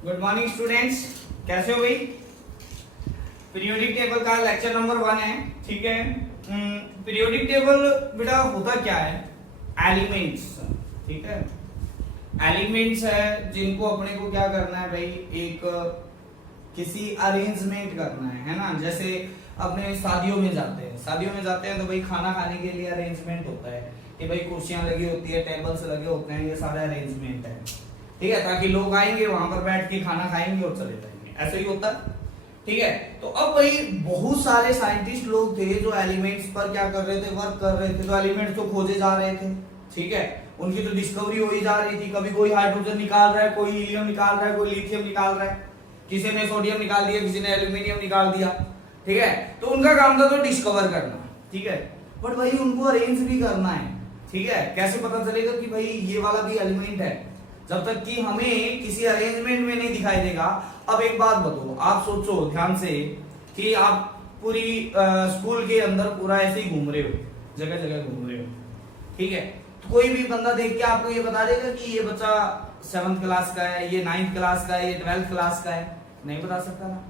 Good morning students, कैसे हो भाई। पीरियोडिक टेबल का लेक्चर नंबर 1 है। ठीक है, पीरियोडिक टेबल बेटा होता क्या है? एलिमेंट्स। ठीक है, एलिमेंट्स है जिनको अपने को क्या करना है भाई, एक किसी अरेंजमेंट करना है ना। जैसे अपने शादियों में जाते हैं तो भाई खाना खाने के लिए अरेंजमेंट होता है कि भाई कुर्सियां लगी होती है, टेबल्स लगे होते हैं, ये सारा अरेंजमेंट है। ठीक है, ताकि लोग आएंगे वहां पर बैठ के खाना खाएंगे और चले जाएंगे, ऐसे ही होता है। ठीक है, तो अब भाई बहुत सारे साइंटिस्ट लोग थे जो एलिमेंट्स पर क्या कर रहे थे, वर्क कर रहे थे, तो एलिमेंट्स को खोजे जा रहे थे। ठीक है, उनकी तो डिस्कवरी हो ही जा रही थी। कभी कोई हाइड्रोजन निकाल रहा है, कोई हीलियम निकाल रहा है, कोई लिथियम निकाल रहा है, किसी ने सोडियम निकाल दिया, किसी ने एल्यूमिनियम निकाल दिया। ठीक है, तो उनका काम था तो डिस्कवर करना। ठीक है, बट भाई उनको अरेंज भी करना है। ठीक है, कैसे पता चलेगा कि भाई ये वाला भी एलिमेंट है, जब तक कि हमें किसी अरेंजमेंट में नहीं दिखाई देगा। अब एक बात बताओ, आप सोचो ध्यान से कि आप पूरी स्कूल के अंदर पूरा ऐसे ही घूम रहे हो, जगह जगह घूम रहे हो। ठीक है, तो कोई भी बंदा देख के आपको ये बता देगा कि ये बच्चा 7th क्लास का है, ये 9th क्लास का है, ये 12th क्लास का है? नहीं बता सकता ना।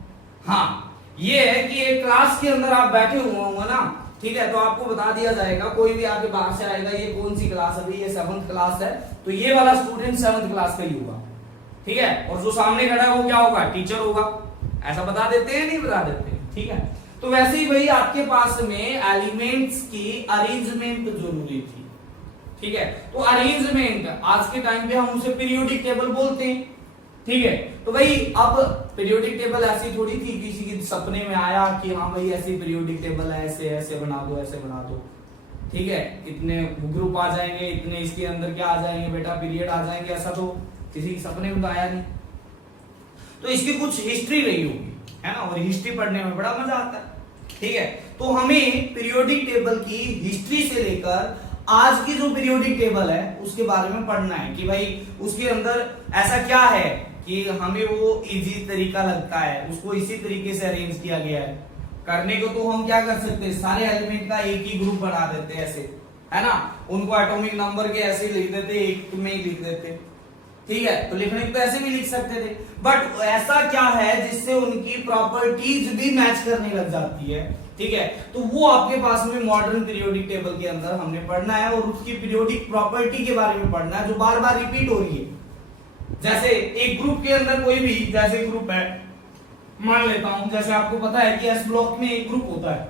हाँ, ये है कि एक क्लास के अंदर आप बैठे हुए होंगे ना। ठीक है, तो आपको बता दिया जाएगा, कोई भी आके बाहर से आएगा, ये कौन सी क्लास है, ये 7th क्लास है, तो ये वाला स्टूडेंट 7th क्लास का ही होगा। ठीक है, और जो सामने खड़ा है वो क्या होगा, टीचर होगा। ऐसा बता देते हैं, नहीं बता देते? ठीक है, तो वैसे ही भाई आपके पास में एलिमेंट्स की अरेंजमेंट जरूरी थी। ठीक है, तो अरेंजमेंट आज के टाइम पे हम उसे पीरियोडिक टेबल बोलते हैं। ठीक है, तो भाई अब पीरियोडिक टेबल ऐसी थोड़ी थी किसी के सपने में आया कि हाँ भाई ऐसी पीरियोडिक टेबल है, ऐसे ऐसे बना दो, ऐसे बना दो। ठीक है, इतने ग्रुप आ जाएंगे, इतने इसके अंदर क्या आ जाएंगे बेटा, पीरियड आ जाएंगे, ऐसा तो किसी के सपने में तो आया नहीं। तो इसकी कुछ हिस्ट्री रही होगी, है ना, और हिस्ट्री पढ़ने में बड़ा मजा आता है। ठीक है, तो हमें पीरियोडिक टेबल की हिस्ट्री से लेकर आज की जो पीरियोडिक टेबल है उसके बारे में पढ़ना है कि भाई उसके अंदर ऐसा क्या है कि हमें वो इजी तरीका लगता है, उसको इसी तरीके से अरेंज किया गया है। करने को तो हम क्या कर सकते हैं, सारे एलिमेंट का एक ही ग्रुप बना देते हैं ऐसे, है ना, उनको एटॉमिक नंबर के ऐसे लिख देते, एक में ही लिख देते। ठीक है, तो लिखने को तो ऐसे भी लिख सकते थे, बट ऐसा क्या है जिससे उनकी प्रॉपर्टीज भी मैच करने लग जाती है। ठीक है, तो वो आपके पास में मॉडर्न पीरियोडिक टेबल के अंदर हमने पढ़ना है, और उसकी पीरियोडिक प्रॉपर्टी के बारे में पढ़ना है जो बार बार रिपीट हो रही है। जैसे एक ग्रुप के अंदर कोई भी, जैसे ग्रुप है, मान लेता हूं, जैसे आपको पता है कि एस ब्लॉक में एक ग्रुप होता है,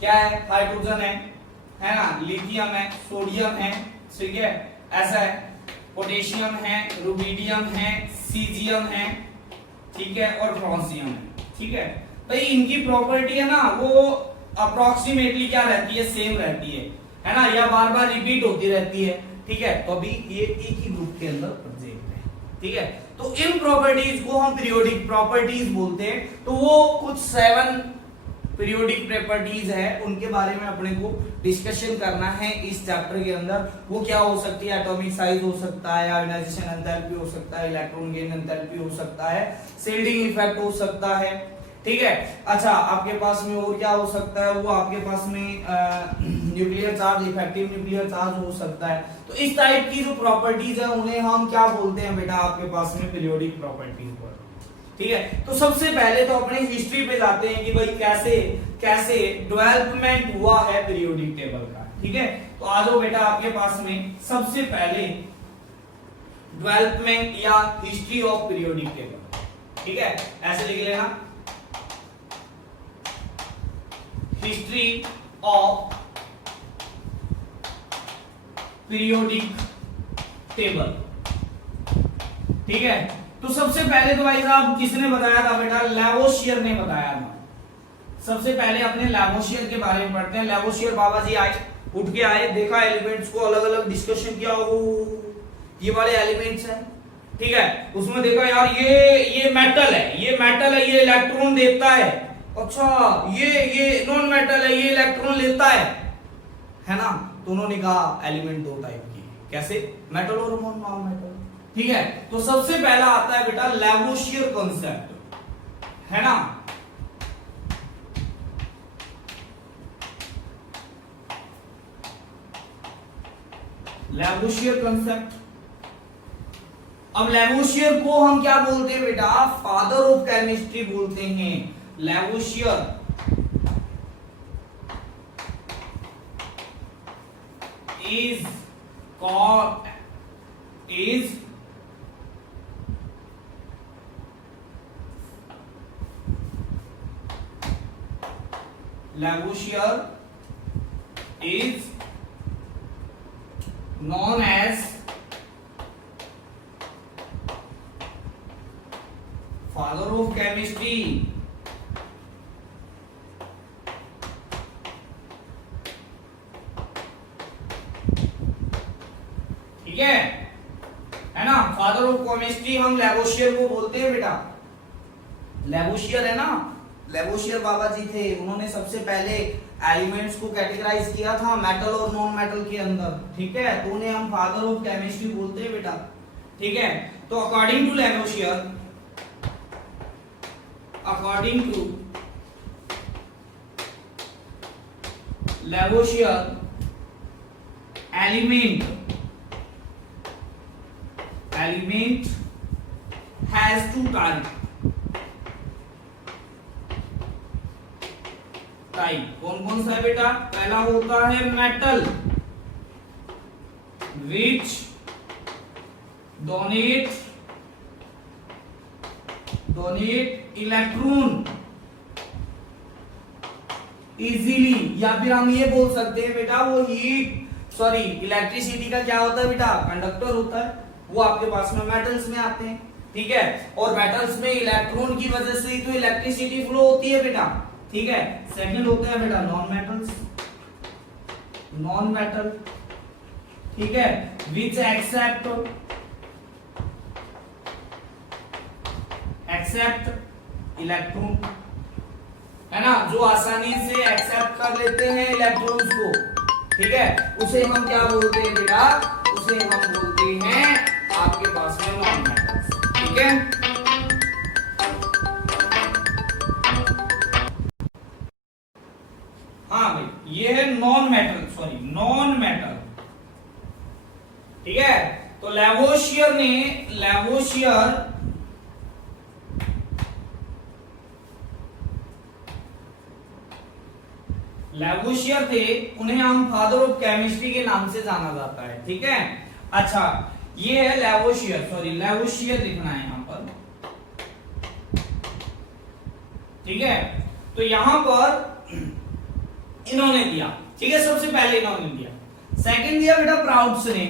क्या है, हाइड्रोजन है ना, लिथियम है, सोडियम है, ठीक है, ऐसा है, पोटेशियम है, रुबिडियम है, सीजियम है, ठीक है, और फ्रांसियम है। ठीक है, तो इनकी प्रॉपर्टी है ना वो अप्रोक्सीमेटली क्या रहती है, सेम रहती है ना, या बार बार रिपीट होती रहती है। ठीक है, तो अभी ये एक ही ग्रुप के अंदर प्रेजेंट है। ठीक है, तो इन प्रॉपर्टीज को हम पीरियोडिक प्रॉपर्टीज बोलते हैं। तो वो कुछ 7 पीरियोडिक प्रॉपर्टीज है, उनके बारे में अपने को डिस्कशन करना है इस चैप्टर के अंदर। वो क्या हो सकती है, एटॉमिक साइज हो सकता है, आयोनाइजेशन एंथैल्पी हो सकता है, इलेक्ट्रॉन गेन एंथैल्पी हो सकता है, शिल्डिंग इफेक्ट हो सकता है। ठीक है, अच्छा आपके पास में और क्या हो सकता है, वो आपके पास में nuclear charge, effective nuclear charge हो सकता है। तो इस टाइप की जो प्रॉपर्टीज है उन्हें हम क्या बोलते हैं बेटा, आपके पास में पीरियोडिक प्रॉपर्टीज बोलते हैं। ठीक है, तो सबसे पहले तो अपने हिस्ट्री पे जाते हैं कि भाई कैसे कैसे डेवलपमेंट हुआ है पीरियोडिक टेबल का। ठीक है, तो आ जाओ बेटा, आपके पास में सबसे पहले डेवलपमेंट या हिस्ट्री ऑफ पीरियोडिक टेबल। ठीक है, ऐसे लिख लेना, हिस्ट्री ऑफ पीरियोडिक टेबल। ठीक है, तो सबसे पहले तो भाई साहब किसने बताया था बेटा, लैवोशियर ने बताया था। सबसे पहले अपने लैवोशियर के बारे में पढ़ते हैं। लैवोशियर बाबा जी आए, उठ के आए, देखा एलिमेंट्स को, अलग अलग डिस्कशन किया, ये वाले एलिमेंट्स हैं। ठीक है, उसमें देखा यार ये मेटल है, ये मेटल है, ये इलेक्ट्रॉन देता है। अच्छा ये नॉन मेटल है, ये इलेक्ट्रॉन लेता है ना। तो उन्होंने कहा एलिमेंट 2 टाइप की, कैसे, मेटल और नॉन मेटल। ठीक है, तो सबसे पहला आता है बेटा लैवोशियर कॉन्सेप्ट, है ना। लैवोशियर कॉन्सेप्ट अब लैवोशियर को हम क्या बोलते हैं बेटा, फादर ऑफ केमिस्ट्री बोलते हैं। लैवोशियर is called is Lavoisier is known as father of chemistry। ठीक है ना, फादर ऑफ केमिस्ट्री हम लैवोशियर को बोलते हैं बेटा। लैवोशियर है ना, लैवोशियर बाबा जी थे, उन्होंने सबसे पहले एलिमेंट्स को कैटेगराइज किया था मेटल और नॉन मेटल के अंदर। ठीक है, तो उन्हें हम फादर ऑफ केमिस्ट्री बोलते हैं बेटा। ठीक है, तो according to Lavoisier, according to Lavoisier, element has two type। कौन कौन सा है बेटा? पहला होता है metal which donate electron easily, या फिर हम ये बोल सकते हैं बेटा वो इलेक्ट्रिसिटी का क्या होता है बेटा? कंडक्टर होता है। वो आपके पास में मेटल्स में आते हैं। ठीक है, और मेटल्स में इलेक्ट्रॉन की वजह से ही तो इलेक्ट्रिसिटी फ्लो होती है बेटा। ठीक है, सेकंड होते हैं बेटा नॉन मेटल्स, नॉन मेटल। ठीक है, विच एक्सेप्ट इलेक्ट्रॉन, है ना, जो आसानी से एक्सेप्ट कर लेते हैं इलेक्ट्रॉन्स को। ठीक है, उसे हम क्या बोलते हैं बेटा? उसे हम बोलते हैं आपके पास में नॉन मेटल्स। ठीक है, हाँ भाई, ये है नॉन मेटल। ठीक है, तो लैवोशियर थे, उन्हें हम फादर ऑफ केमिस्ट्री के नाम से जाना जाता है। ठीक है, अच्छा, ये है लैवोशियर लिखना है यहां पर। ठीक है, तो यहां पर इन्होंने दिया। ठीक है, सबसे पहले इन्होंने दिया। सेकंड दिया बेटा प्राउड्स ने।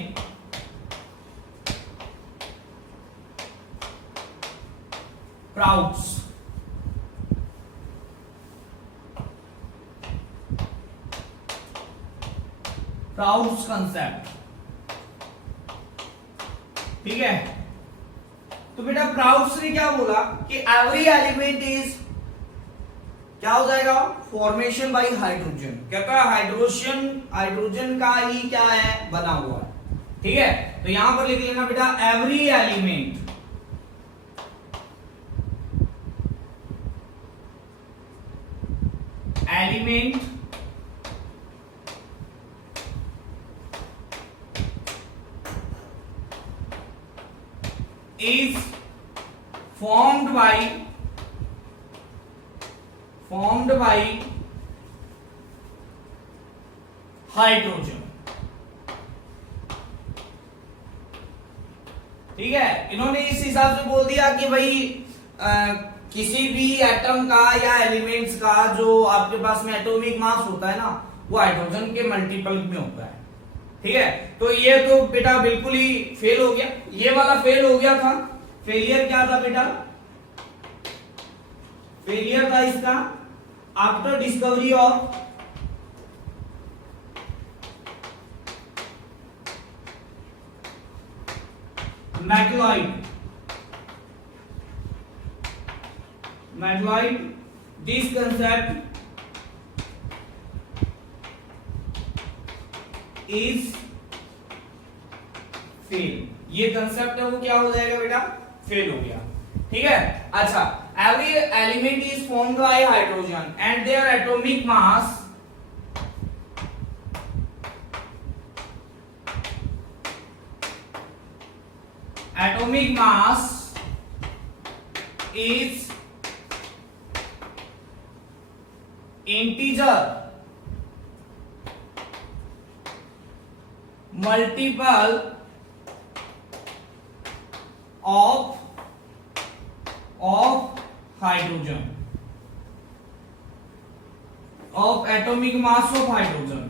प्राउड्स कंसेप्ट। ठीक है, तो बेटा प्राउड्स ने क्या बोला कि एवरी एलिमेंट इज, क्या हो जाएगा? Formation by hydrogen. क्या कहा? हाइड्रोजन का ही क्या है? बना हुआ है। ठीक है, तो यहां पर लिख लेना बेटा every element is formed by hydrogen. ठीक है, इन्होंने इस हिसाब से बोल दिया कि भाई किसी भी एटम का या एलिमेंट्स का जो आपके पास में एटॉमिक मास होता है ना, वो हाइड्रोजन के मल्टीपल में होता है। ठीक है, तो ये तो बेटा बिल्कुल ही फेल हो गया। ये वाला फेल हो गया था। फेलियर क्या था बेटा? फेलियर था इसका आफ्टर डिस्कवरी ऑफ मैग्लॉइड। This concept is fail. ये कंसेप्ट है वो क्या हो जाएगा बेटा? फेल हो गया। ठीक है, अच्छा, every element is formed by hydrogen and their atomic mass atomic mass is integer multiple of hydrogen, of atomic mass of hydrogen.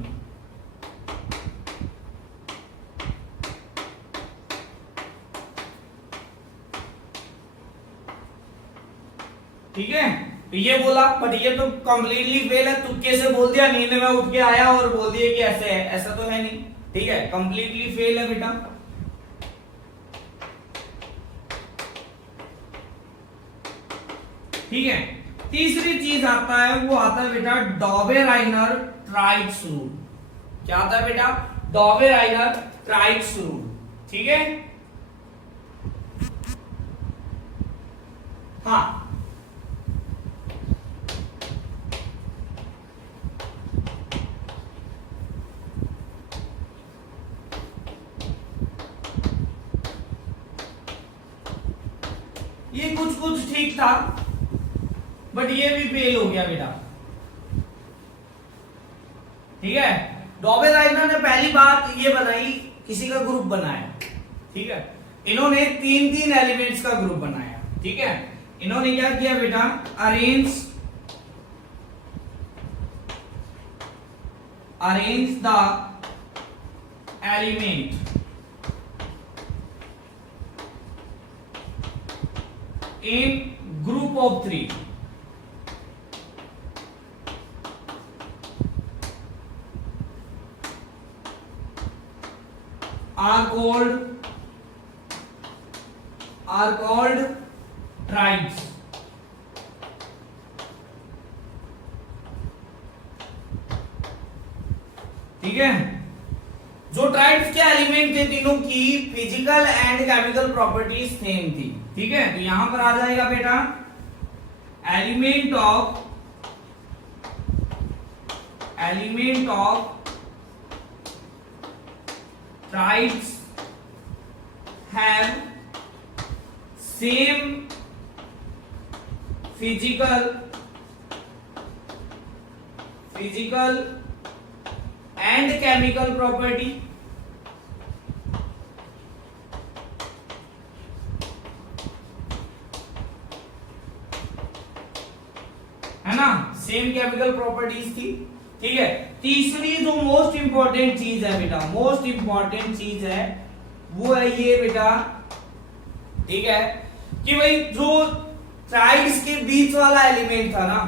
ठीक है, तो ये बोला, बट ये तो कंप्लीटली फेल है। तुक्के से बोल दिया, नींद में उठ के आया और बोल दिया कि ऐसे है, ऐसा तो है नहीं। ठीक है, कंप्लीटली फेल है बेटा। ठीक है, तीसरी चीज आता है, वो आता है बेटा डॉबेराइनर-ट्राइट्स रूल। क्या आता है बेटा? डॉबेराइनर-ट्राइट्स रूल। ठीक है, हाँ, ये कुछ कुछ ठीक था, बट ये भी फेल हो गया बेटा। ठीक है, डॉबेराइनर ने पहली बात ये बनाई, किसी का ग्रुप बनाया। ठीक है, इन्होंने तीन तीन एलिमेंट्स का ग्रुप बनाया। ठीक है, इन्होंने क्या किया बेटा? Arrange the element in group of 3. Are called tribes. ठीक है, जो ट्राइब्स के एलिमेंट थे तीनों की physical and chemical properties same थी। ठीक है, तो यहां पर आ जाएगा बेटा element of tribes have same physical and chemical property. है ना, सेम केमिकल प्रॉपर्टीज थी। ठीक है, तीसरी जो मोस्ट इंपॉर्टेंट चीज है बेटा, मोस्ट इंपॉर्टेंट चीज है वो है ये बेटा। ठीक है, कि भाई जो ट्राइड्स के बीच वाला एलिमेंट था ना,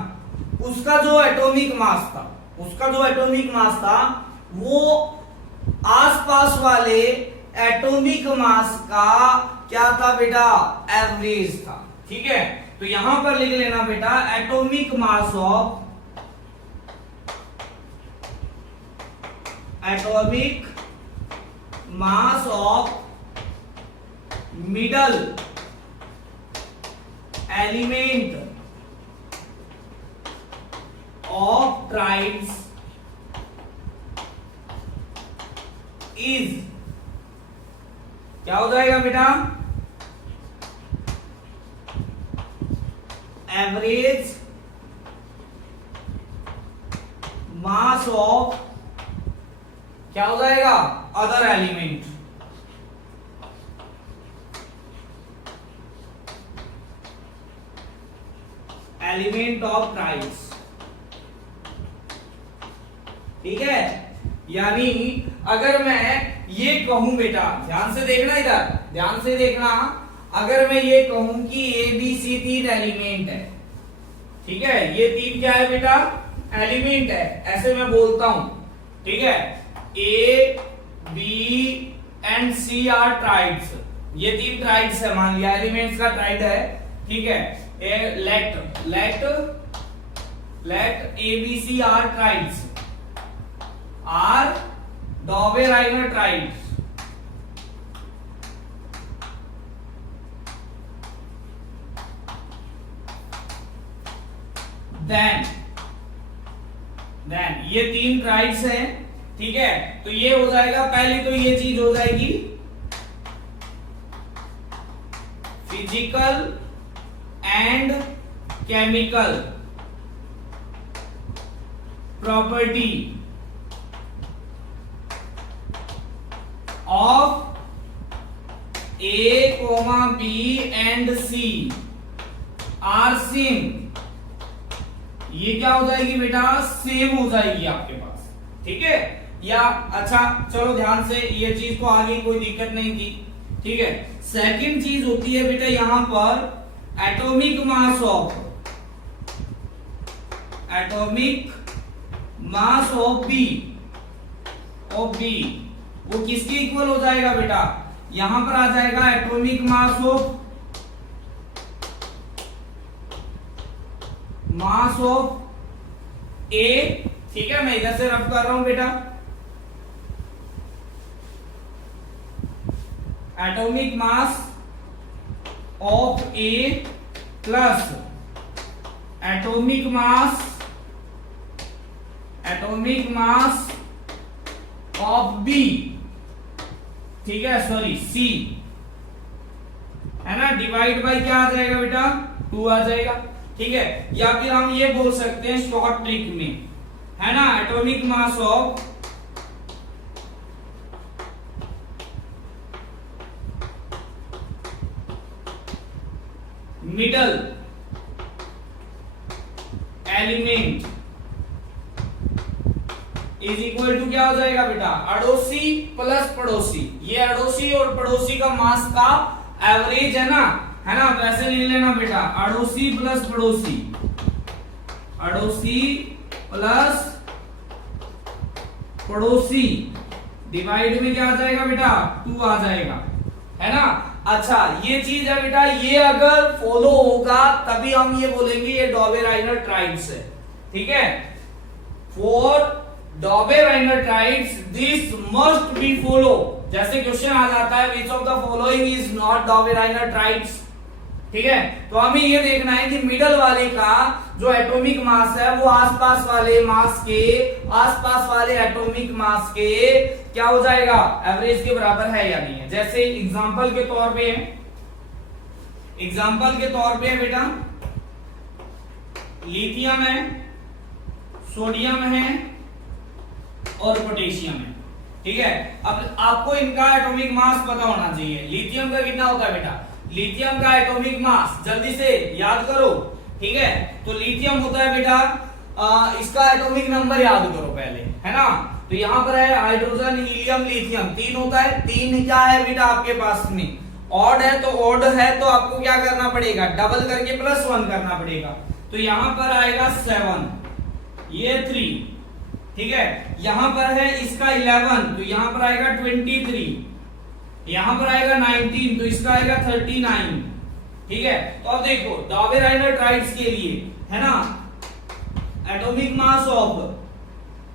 उसका जो एटॉमिक मास था वो आसपास वाले एटॉमिक मास का क्या था बेटा? एवरेज था। ठीक है, तो यहां पर लिख लेना बेटा atomic mass of middle element of tribes is, क्या हो जाएगा बेटा? एवरेज मास ऑफ, क्या हो जाएगा? Other element. Element of tribes. ठीक है, यानी अगर मैं ये कहूं बेटा, ध्यान से देखना, इधर ध्यान से देखना, अगर मैं ये कहूं कि ए बी सी तीन एलिमेंट है। ठीक है, ये तीन क्या है बेटा? एलिमेंट है, ऐसे मैं बोलता हूं। ठीक है, A B and C are triads, ये तीन ट्राइड्स है, मान लिया एलिमेंट्स का ट्राइड है। ठीक है, let ABC are tribes, are Dauber-Reiner tribes. Then ये तीन ट्राइब्स हैं। ठीक है, तो ये हो जाएगा, पहली तो ये चीज हो जाएगी physical and chemical property of A, B and C are same. ये क्या हो जाएगी बेटा, सेम हो जाएगी आपके पास, ठीक है। या अच्छा चलो ध्यान से, ये चीज तो आगे कोई दिक्कत नहीं थी, ठीक है। सेकंड चीज होती है बेटा यहां पर एटॉमिक मास ऑफ बी वो किसके इक्वल हो जाएगा बेटा, यहां पर आ जाएगा एटॉमिक मास ऑफ ए, ठीक है। मैं इधर से रफ कर रहा हूं बेटा, atomic mass of A plus atomic mass of B, ठीक है, सॉरी सी, है ना, डिवाइड बाय क्या आ जाएगा बेटा, 2 आ जाएगा, ठीक है। या फिर हम ये बोल सकते हैं शॉर्ट ट्रिक में, है ना, atomic mass of middle element is equal to क्या हो जाएगा बेटा, अड़ोसी प्लस पड़ोसी। ये अड़ोसी और पड़ोसी का मास का एवरेज है ना, वैसे लिख लेना बेटा, अड़ोसी प्लस पड़ोसी, अड़ोसी प्लस पड़ोसी डिवाइड में क्या आ जाएगा बेटा, 2 आ जाएगा, है ना। अच्छा ये चीज है बेटा, ये अगर फॉलो होगा तभी हम ये बोलेंगे ये डॉबे-राइनर ट्राइब्स है, ठीक है। For Dobereiner triads this must be follow. जैसे क्वेश्चन आ जाता है which of the following is not Dobereiner triads, ठीक है। तो हमें ये देखना है कि मिडल वाले का जो एटॉमिक मास है वो आसपास वाले एटॉमिक मास के क्या हो जाएगा, एवरेज के बराबर है या नहीं है। जैसे एग्जांपल के तौर पे बेटा लिथियम है, सोडियम है और पोटेशियम है, ठीक है। अब आपको इनका एटॉमिक मास पता होना चाहिए। लिथियम का कितना होता है बेटा, लिथियम का एटॉमिक मास जल्दी से याद करो, ठीक है। तो लिथियम होता है बेटा, इसका एटॉमिक नंबर याद करो पहले, है ना। तो यहां पर है हाइड्रोजन, हीलियम, लिथियम, 3 होता है। 3 क्या है बेटा आपके पास में, ऑड है, तो आपको क्या करना पड़ेगा, डबल करके +1 करना पड़ेगा। तो यहां पर आएगा 7, ये 3, ठीक है। यहां पर है इसका 11, तो यहां पर आएगा 23, यहां पर आएगा 19, तो इसका आएगा 39, ठीक है। तो अब देखो डॉबे-राइनर ट्राइब्स के लिए, है ना, एटॉमिक मास ऑफ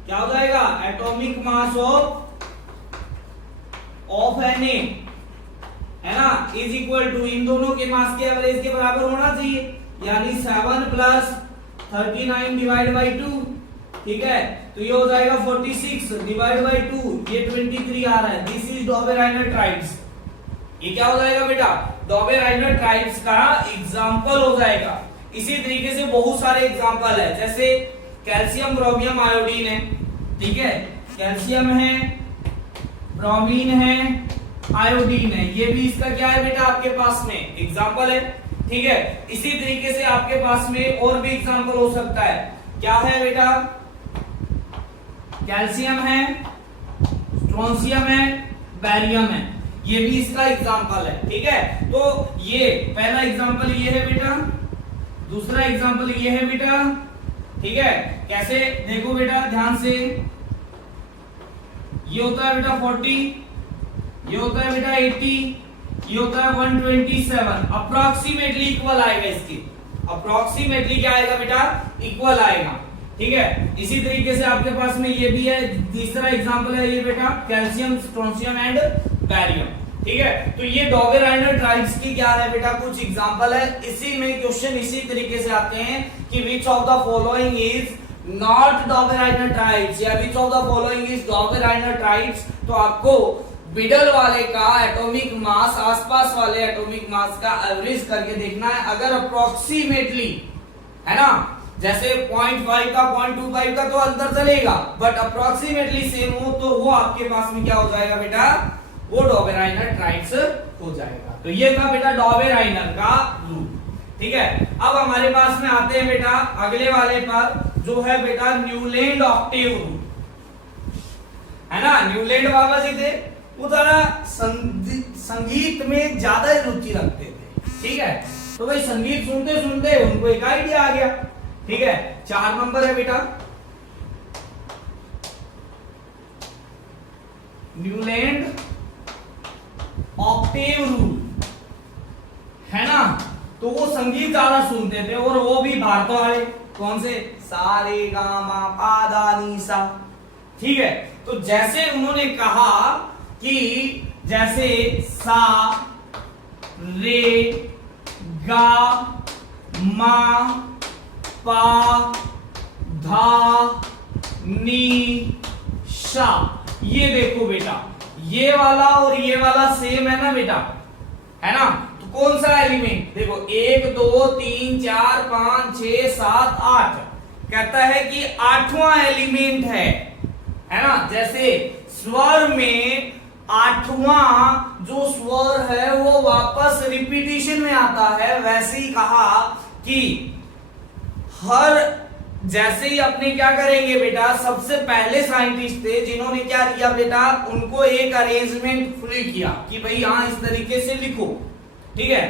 क्या हो जाएगा, एटॉमिक मास ऑफ Na, है ना, इज इक्वल टू इन दोनों के मास के एवरेज के बराबर होना चाहिए, यानी 7 प्लस 39 डिवाइड बाई 2, ठीक है। तो ये हो जाएगा 46 डिवाइड बाई 2, ये 23 आ रहा है। This is Dobereiner triads. ये क्या हो जाएगा बेटा, डॉबे-राइनर ट्राइब्स का एग्जांपल हो जाएगा। इसी तरीके से बहुत सारे एग्जांपल है, जैसे कैल्शियम, ब्रोमियम, आयोडीन है, ठीक है। कैल्शियम है, ब्रोमीन है, आयोडीन है, ये भी इसका क्या है बेटा आपके पास में एग्जांपल है, ठीक है। इसी तरीके से आपके पास में और भी एग्जांपल हो सकता है। क्या है बेटा, कैल्शियम है, स्ट्रोंशियम है, बैरियम है, ये भी इसका एग्जांपल है, ठीक है। तो ये पहला एग्जांपल ये है बेटा, दूसरा एग्जांपल ये है बेटा, ठीक है। कैसे देखो बेटा ध्यान से, ये होता है बेटा 40, ये होता है बेटा 80, ये होता है 127, अप्रोक्सीमेटली इक्वल आएगा इसकी, अप्रोक्सीमेटली क्या आएगा बेटा, इक्वल आएगा, ठीक है। इसी तरीके से आपके पास में ये भी है, तीसरा एग्जांपल है ये बेटा कैल्शियम, स्ट्रोंशियम एंड बैरियम, ठीक है। तो ये डॉबे-राइनर ट्राइब्स की क्या है बेटा कुछ एग्जांपल है। इसी में क्वेश्चन इसी तरीके से आते हैं कि which of the following is not Dobereiner triads या which of the following is Dobereiner triads. तो आपको मिडल वाले का एटॉमिक मास, आसपास वाले एटॉमिक मास का एवरेज करके देखना है। अगर अप्रोक्सीमेटली, है ना, जैसे 0.5 का 0.25 का तो अंतर चलेगा, बट अप्रोक्सीमेटली सेम हो तो वो आपके पास में क्या हो जाएगा बेटा, वो डॉबेराइनर ट्राइड्स हो जाएगा। तो ये था बेटा डॉबेराइनर का रूल। ठीक है, अब हमारे पास में आते हैं बेटा अगले वाले पर, जो है बेटा न्यूलैंड ऑक्टेव रूल, है ना। न्यूलैंड बाबा जी थे, वो जरा संगीत में ज्यादा रुचि रखते थे। ठीक है, तो भाई संगीत सुनते सुनते उनको एक आइडिया आ गया। ठीक है, 4 नंबर है बेटा न्यूलैंड ऑक्टेव रूल, है ना। तो वो संगीत ज्यादा सुनते थे, और वो भी भारत वाले, कौन से, सा रे गा मा पा धा नी सा। ठीक है, तो जैसे उन्होंने कहा कि जैसे सा रे गा मा पा धा नी सा, ये देखो बेटा, ये वाला और ये वाला सेम है ना बेटा, है ना। तो कौन सा एलिमेंट, देखो 1 2 3 4 5 6 7 8, कहता है कि 8वां एलिमेंट है ना। जैसे स्वर में 8वां जो स्वर है वो वापस रिपीटिशन में आता है, वैसे ही कहा कि हर, जैसे ही अपने क्या करेंगे बेटा, सबसे पहले साइंटिस्ट थे जिन्होंने क्या किया बेटा, उनको एक अरेंजमेंट फ्री किया कि भाई हाँ इस तरीके से लिखो। ठीक है,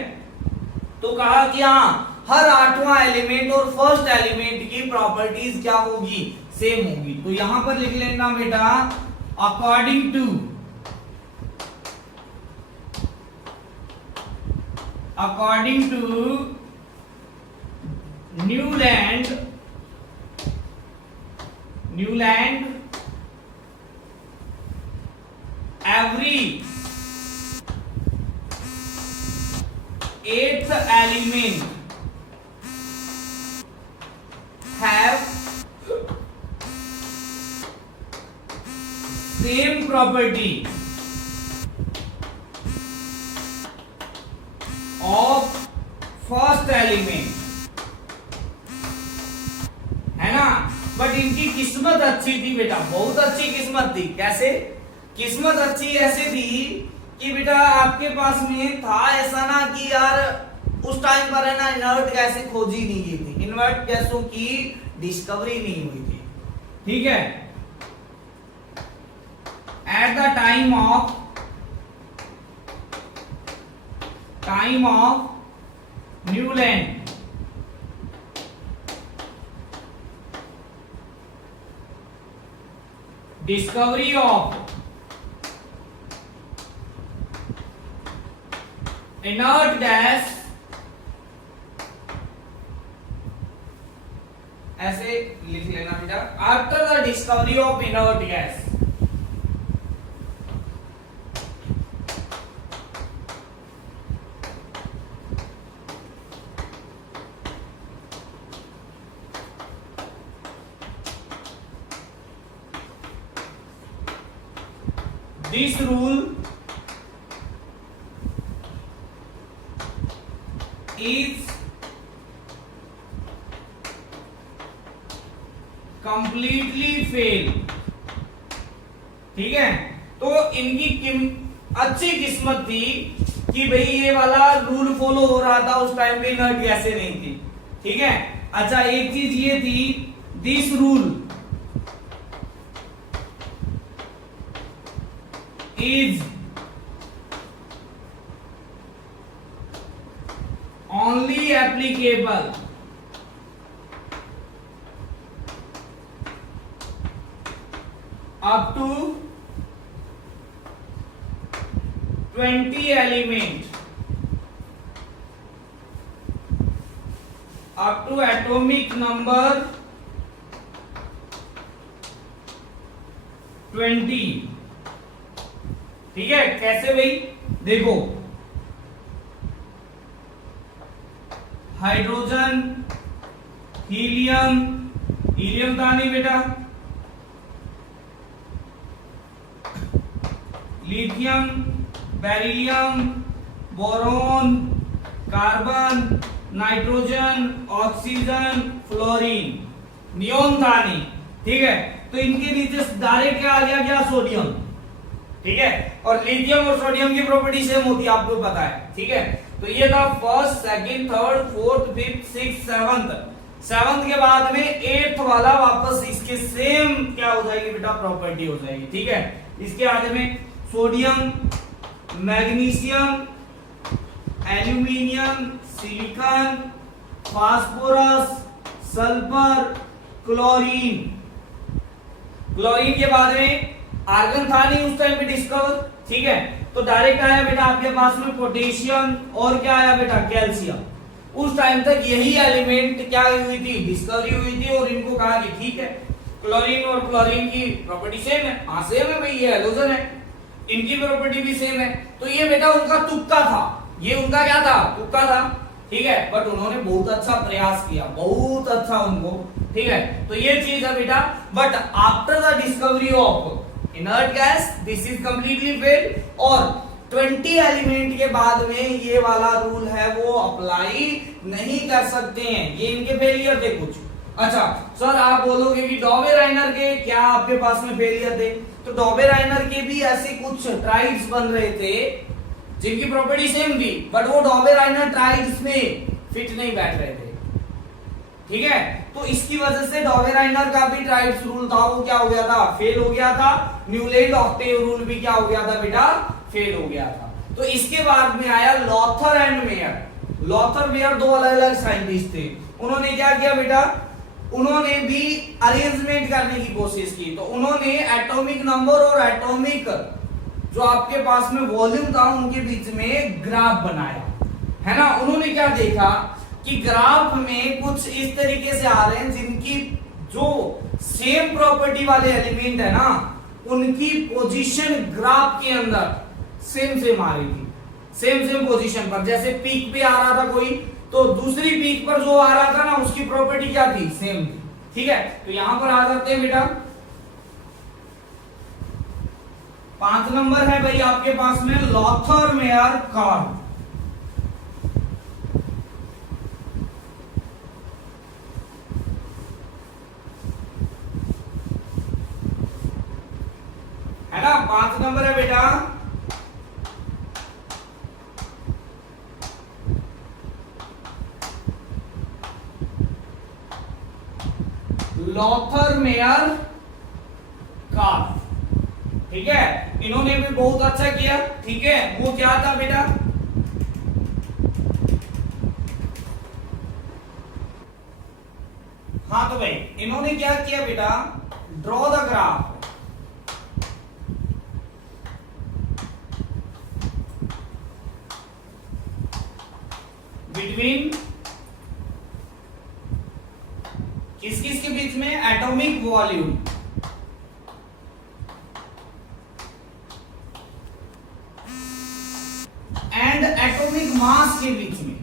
तो कहा कि हाँ हर 8वां एलिमेंट और फर्स्ट एलिमेंट की प्रॉपर्टीज क्या होगी, सेम होगी। तो यहां पर लिख लेना बेटा according to Newland every 8th element have same property of first element, है ना। बट इनकी किस्मत अच्छी थी बेटा, बहुत अच्छी किस्मत थी। कैसे किस्मत अच्छी ऐसे थी कि बेटा आपके पास में था ऐसा ना कि यार उस टाइम पर है ना इनर्ट गैसें खोजी नहीं गई थी, इनर्ट गैसों की डिस्कवरी नहीं हुई थी। ठीक है, at the time of Newland discovery of inert gas, ऐसे लिख लेना बेटा, after the discovery of inert gas, this rule is completely fail। ठीक है, तो इनकी अच्छी किस्मत थी कि भाई ये वाला रूल फॉलो हो रहा था, उस टाइम पे इनर्ट गैसें नहीं थी। ठीक है, अच्छा एक चीज ये थी, this rule is only applicable up to 20 element, up to atomic number 20। ठीक है, कैसे भाई, देखो हाइड्रोजन, हीलियम, हीलियम था नहीं बेटा, lithium, beryllium, boron, carbon, nitrogen, oxygen, fluorine, neon था नहीं, ठीक है। तो इनके नीचे डायरेक्ट क्या आ गया, क्या सोडियम, ठीक है। और लिथियम और सोडियम की प्रॉपर्टी सेम होती है, आपको पता है, ठीक है। तो ये था first, second, third, fourth, fifth, six, seventh के बाद में एट्थ वाला वापस इसके सेम क्या हो जाएगी बेटा, प्रॉपर्टी हो जाएगी, ठीक है। इसके आगे में sodium, magnesium, aluminium, silicon, phosphorus, sulphur, chlorine. Chlorine के बाद में आर्गन था नहीं उस टाइम पे डिस्कवर, ठीक है। तो डायरेक्ट आया बेटा आपके पास में पोटेशियम, और क्या आया बेटा, कैल्शियम। उस टाइम तक यही एलिमेंट क्या हुई थी, डिस्कवरी हुई थी, और इनको कहा कि ठीक है क्लोरीन और क्लोरीन की प्रॉपर्टी सेम है, हाँ सेम है भाई, ये हैलोजन है, इनकी प्रॉपर्टी भी सेम है। तो ये बेटा उनका तुक्का था, ये उनका क्या था, तुक्का था, ठीक है। बट उन्होंने बहुत अच्छा प्रयास किया, बहुत अच्छा उनको, ठीक है। तो ये चीज है बेटा। But after the discovery of inert gas this is completely fail, और 20 एलिमेंट के बाद में ये वाला रूल है वो अप्लाई नहीं कर सकते हैं, ये इनके फेलियर थे कुछ। अच्छा सर आप बोलोगे कि डॉबेराइनर के क्या आपके पास में फेलियर थे, तो डॉबेराइनर के भी ऐसे कुछ ट्राइब्स बन रहे थे जिनकी प्रॉपर्टी सेम थी, बट वो डॉबेराइनर ट्राइब्स में फिट नहीं बैठ रहे थे, ठीक है। तो इसकी वजह से डॉबेराइनर का भी ट्राइब्स रूल था वो क्या हो गया था, फेल हो गया था। न्यूलैंड ऑक्टेव रूल भी क्या हो गया था बेटा, फेल हो गया था। तो इसके बाद में आया Lothar and mayor. Lothar mayor दो अलग अलग साइंटिस्ट थे, उन्होंने क्या किया बेटा, उन्होंने भी अरेंजमेंट करने की कोशिश की। तो उन्होंने एटॉमिक नंबर और एटॉमिक जो आपके पास में वॉल्यूम था उनके बीच में ग्राफ बनाया, है ना। उन्होंने क्या देखा कि ग्राफ में कुछ इस तरीके से आ रहे हैं जिनकी जो सेम प्रॉपर्टी वाले एलिमेंट है ना, उनकी पोजीशन ग्राफ के अंदर सेम आ रही थी, सेम पोजीशन पर। जैसे पीक पे आ रहा था कोई, तो दूसरी पीक पर जो आ रहा था ना उसकी प्रॉपर्टी क्या थी, सेम थी, ठीक है। तो यहां पर आ जाते हैं बेटा, 5 नंबर है भाई आपके पास में लॉथर मेयर कर्व। है ना, 5 नंबर है बेटा लॉथर मेयर कर्व, ठीक है। इन्होंने भी बहुत अच्छा किया, ठीक है। वो क्या था बेटा, हाँ तो भाई इन्होंने क्या किया बेटा, ड्रॉ द ग्राफ बिटवीन किस किस के बीच में, atomic volume and atomic mass के बीच में।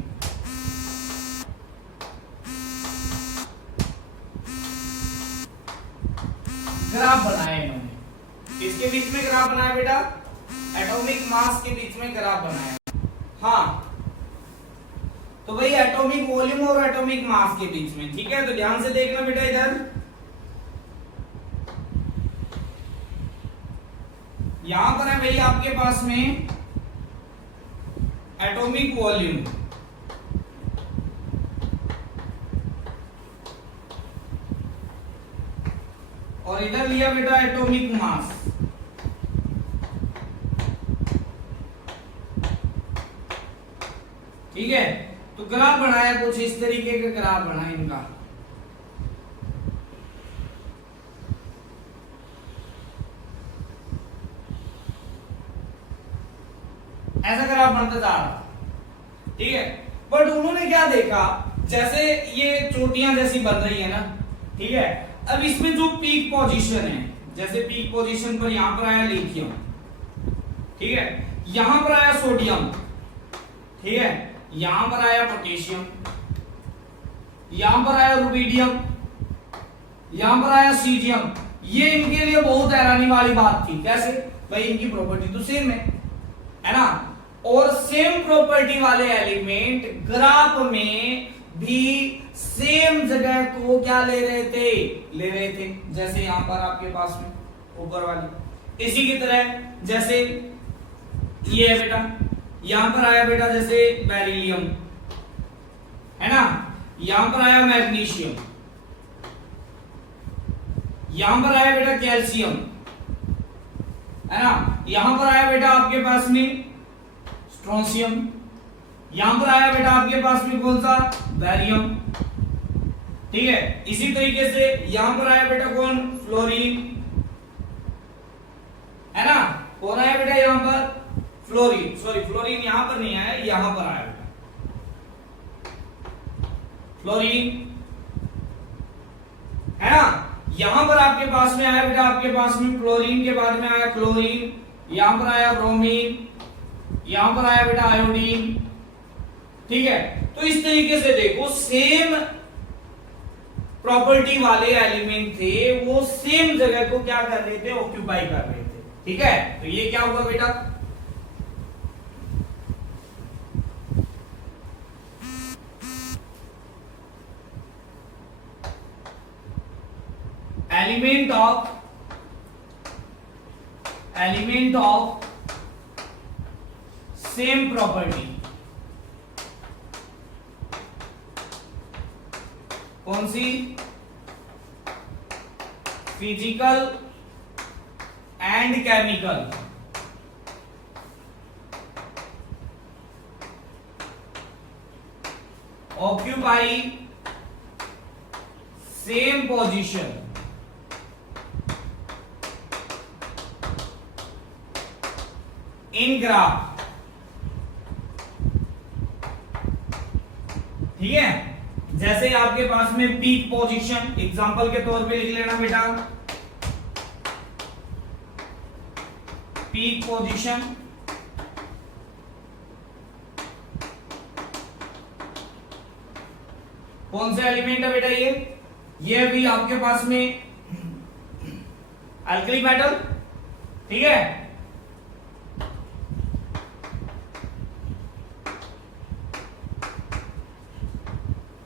ग्राफ बनाया इन्होंने, इसके बीच में ग्राफ बनाया बेटा, एटॉमिक मास के बीच में ग्राफ बनाया। हाँ तो भाई एटॉमिक वॉल्यूम और एटॉमिक मास के बीच में, ठीक है। तो ध्यान से देखना बेटा, इधर यहां पर है भाई आपके पास में एटॉमिक वॉल्यूम, और इधर लिया बेटा एटॉमिक मास। ठीक है, तो ग्राफ बनाया कुछ इस तरीके का ग्राफ बना इनका। ऐसा ग्राफ बनता जा रहा, ठीक है। बट उन्होंने क्या देखा, जैसे ये चोटियां जैसी बन रही है ना, ठीक है। अब इसमें जो पीक पोजीशन है, जैसे पीक पोजीशन पर यहां पर आया लिथियम, ठीक है, यहां पर आया सोडियम, ठीक है, यहां पर आया पोटेशियम, यहां पर आया रुबिडियम, यहां पर आया सीजियम। ये इनके लिए बहुत हैरानी वाली बात थी। कैसे भाई इनकी प्रॉपर्टी तो सेम है ना। और सेम प्रॉपर्टी वाले एलिमेंट ग्राफ में भी सेम जगह को क्या ले रहे थे, जैसे यहां पर आपके पास में ऊपर वाली। इसी की तरह जैसे ये है बेटा, यहां पर आया बेटा जैसे बेरिलियम है ना, यहां पर आया मैग्नीशियम, यहां पर आया बेटा कैल्शियम है ना, यहां पर आया बेटा आपके पास में स्ट्रोंशियम, यहां पर आया बेटा आपके पास में कौन सा, बैरियम। ठीक है, इसी तरीके से यहां पर आया बेटा कौन, फ्लोरीन है ना, कौन आया बेटा यहां पर, फ्लोरीन, सॉरी फ्लोरीन यहां पर नहीं आया, यहां पर आया बेटा फ्लोरीन है ना। यहां पर आपके पास में आया बेटा, आपके पास में फ्लोरीन के बाद में आया क्लोरीन, यहां पर आया ब्रोमीन, यहां पर आया बेटा आयोडीन। ठीक है, तो इस तरीके से देखो सेम प्रॉपर्टी वाले एलिमेंट थे, वो सेम जगह को क्या कर रहे थे, ऑक्यूपाई कर रहे थे। ठीक है, तो ये क्या होगा बेटा, एलिमेंट ऑफ सेम प्रॉपर्टी, कौन सी, physical and chemical, occupy same position in graph. ठीक है, जैसे आपके पास में पीक पोजीशन, एग्जांपल के तौर पे लिख लेना बेटा, पीक पोजीशन कौन सा एलिमेंट है बेटा, ये भी आपके पास में अल्कली मेटल। ठीक है,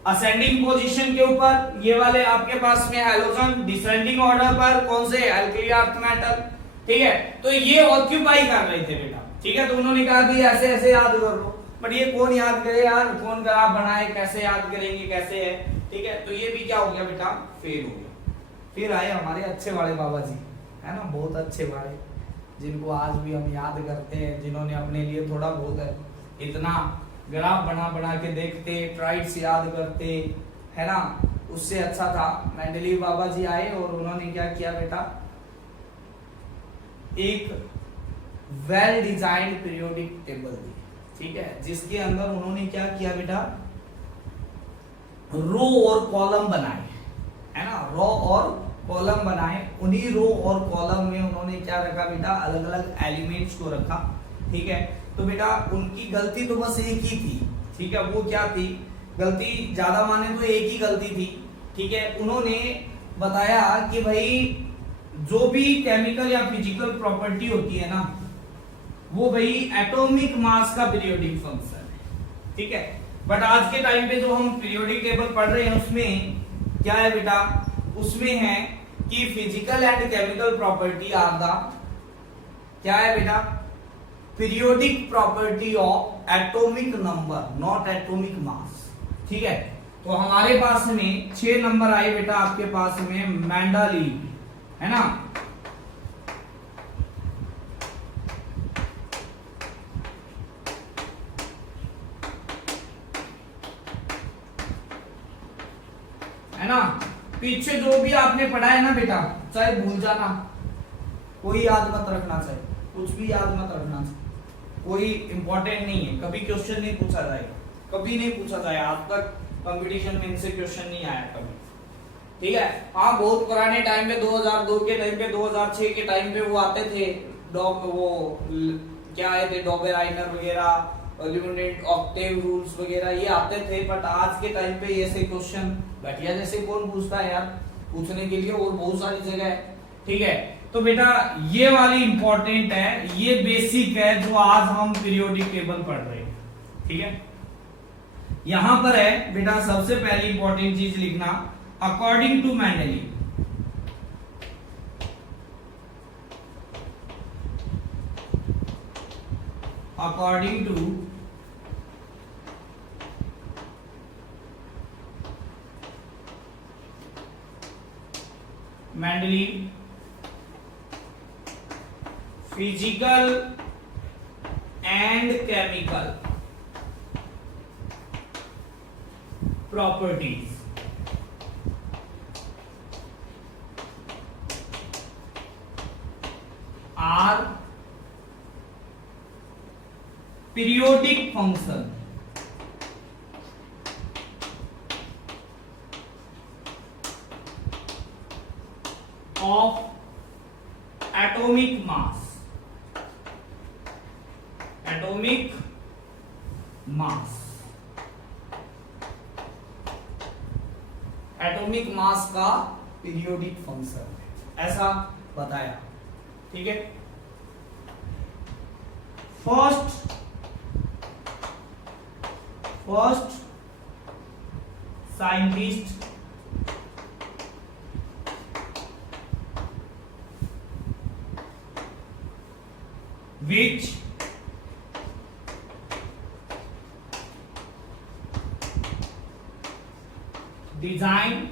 असेंडिंग पोजीशन के ऊपर ये वाले आपके पास में हैलोजन, डिसेंडिंग ऑर्डर पर कौन से, अल्कली अर्थ मेटल। ठीक है, तो ये ऑक्यूपाई कर रहे थे बेटा। ठीक है, तो उन्होंने कहा कि ऐसे ऐसे याद कर लो, बट ये कौन याद करे यार, कौन ग्राफ बनाए, कैसे याद करेंगे, कैसे है। ठीक है, तो ये भी क्या हो गया बेटा, फेल हो गया। फिर आए हमारे अच्छे वाले बाबा जी है ना, बहुत अच्छे वाले, जिनको आज भी हम याद करते हैं, जिन्होंने अपने लिए थोड़ा बहुत है इतना ग्राफ बना बना के देखते, ट्राइड्स याद करते है ना, उससे अच्छा था मेंडलीव बाबा जी आए और उन्होंने क्या किया बेटा, एक वेल डिजाइंड पीरियोडिक टेबल दी। ठीक है, जिसके अंदर उन्होंने क्या किया बेटा, रो और कॉलम बनाए है ना, रो और कॉलम बनाए। उन्हीं रो और कॉलम में उन्होंने क्या रखा बेटा, अलग अलग एलिमेंट्स को रखा। ठीक है, तो बेटा उनकी गलती तो बस एक ही थी। ठीक है, वो क्या थी, गलती ज्यादा माने तो एक ही गलती थी। ठीक है, उन्होंने बताया कि भाई जो भी केमिकल या फिजिकल प्रॉपर्टी होती है ना, वो भाई एटॉमिक मास का पीरियोडिक फंक्शन है। ठीक है, बट आज के टाइम पे जो हम पीरियोडिक टेबल पढ़ रहे हैं उसमें क्या है बेटा, उसमें है कि physical and chemical property are the, क्या है बेटा, periodic property of atomic number not atomic mass. ठीक है, तो हमारे पास में 6 नंबर आए बेटा आपके पास में मेंडलीव है ना, है ना। पीछे जो भी आपने पढ़ा है ना बेटा, चाहे भूल जाना, कोई याद मत रखना, चाहे कुछ भी याद मत रखना, कोई इंपॉर्टेंट नहीं है, कभी क्वेश्चन नहीं पूछा जाएगा, कभी नहीं पूछा जाए, आज तक कंपटीशन में इनसे क्वेश्चन नहीं आया कभी। ठीक है, हाँ बहुत पुराने टाइम पे 2002 के टाइम पे, 2006 के टाइम पे वो आते थे, वो क्या आए थे, डॉबेराइनर वगैरह, लिमिटेड ऑक्टेव रूल्स वगैरह ये आते थे, बट आज के टाइम पे ऐसे क्वेश्चन घटिया जैसे कौन पूछता है यार, पूछने के लिए और बहुत सारी जगह है। ठीक है, तो बेटा ये वाली इंपॉर्टेंट है, ये बेसिक है जो आज हम पीरियोडिक टेबल पढ़ रहे हैं, ठीक है। यहां पर है बेटा सबसे पहली इंपॉर्टेंट चीज लिखना, according to Mendeleev. According to Mendeleev physical and chemical properties are periodic function of atomic mass, atomic mass, atomic mass का पीरियोडिक फंक्शन, ऐसा बताया, ठीक है। First scientist which design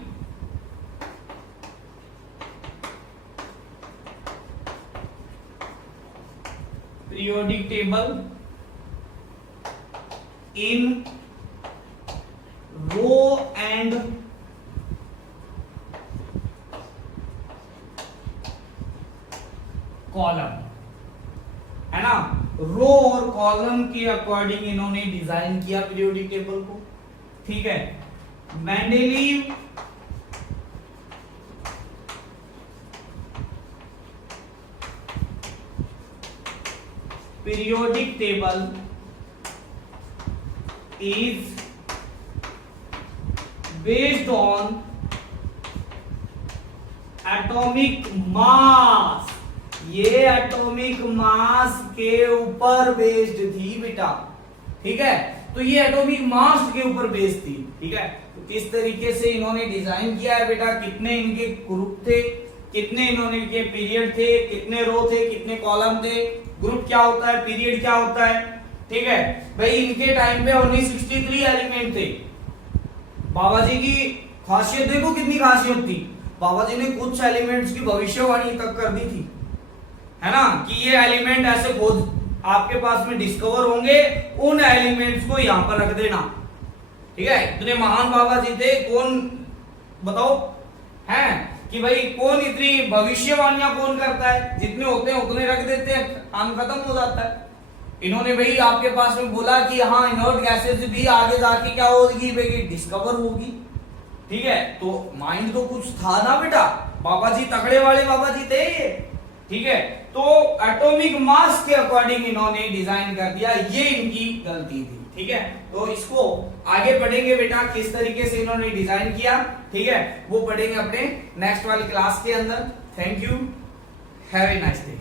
periodic table in row and column, है ना। रो और column के according इन्होंने डिजाइन किया पीरियोडिक टेबल को, ठीक है। Mendeleev periodic table is based on atomic mass, ये एटॉमिक मास के ऊपर बेस्ड थी बेटा, ठीक है। तो ये एटॉमिक मास के ऊपर बेस्ड थी, ठीक है। तो किस तरीके से इन्होंने डिजाइन किया है बेटा, कितने इनके ग्रुप थे, कितने इन्होंने के पीरियड थे, कितने रो थे, कितने कॉलम थे, ग्रुप क्या होता है, पीरियड क्या होता है, ठीक है भाई। इनके टाइम पे ओनली 63 एलिमेंट थे। बाबा जी की खासियत देखो कितनी खासियत थी, बाबा जी ने कुछ एलिमेंट्स की भविष्यवाणी तक कर दी थी, है ना, कि ये एलिमेंट ऐसे खोज आपके पास में डिस्कवर होंगे, उन एलिमेंट्स को यहां पर रख देना, ठीक है। इतने महान बाबा जी थे, कौन बताओ है कि भाई कौन इतनी भविष्यवाणियां कौन करता है, जितने होते हैं उतने रख देते हैं, काम खत्म हो जाता है। इन्होंने भाई आपके पास में बोला कि हाँ इनर्ट गैसेस भी आगे जाके क्या होगी भाई, डिस्कवर होगी, ठीक है। तो माइंड तो कुछ था ना बेटा, बाबा जी तगड़े वाले बाबा जी थे ये, ठीक है। तो एटॉमिक मास के अकॉर्डिंग इन्होंने डिजाइन कर दिया, ये इनकी गलती थी, ठीक है। तो इसको आगे पढ़ेंगे बेटा किस तरीके से इन्होंने डिजाइन किया, ठीक है, वो पढ़ेंगे अपने नेक्स्ट वाली क्लास के अंदर। Thank you, have a nice day.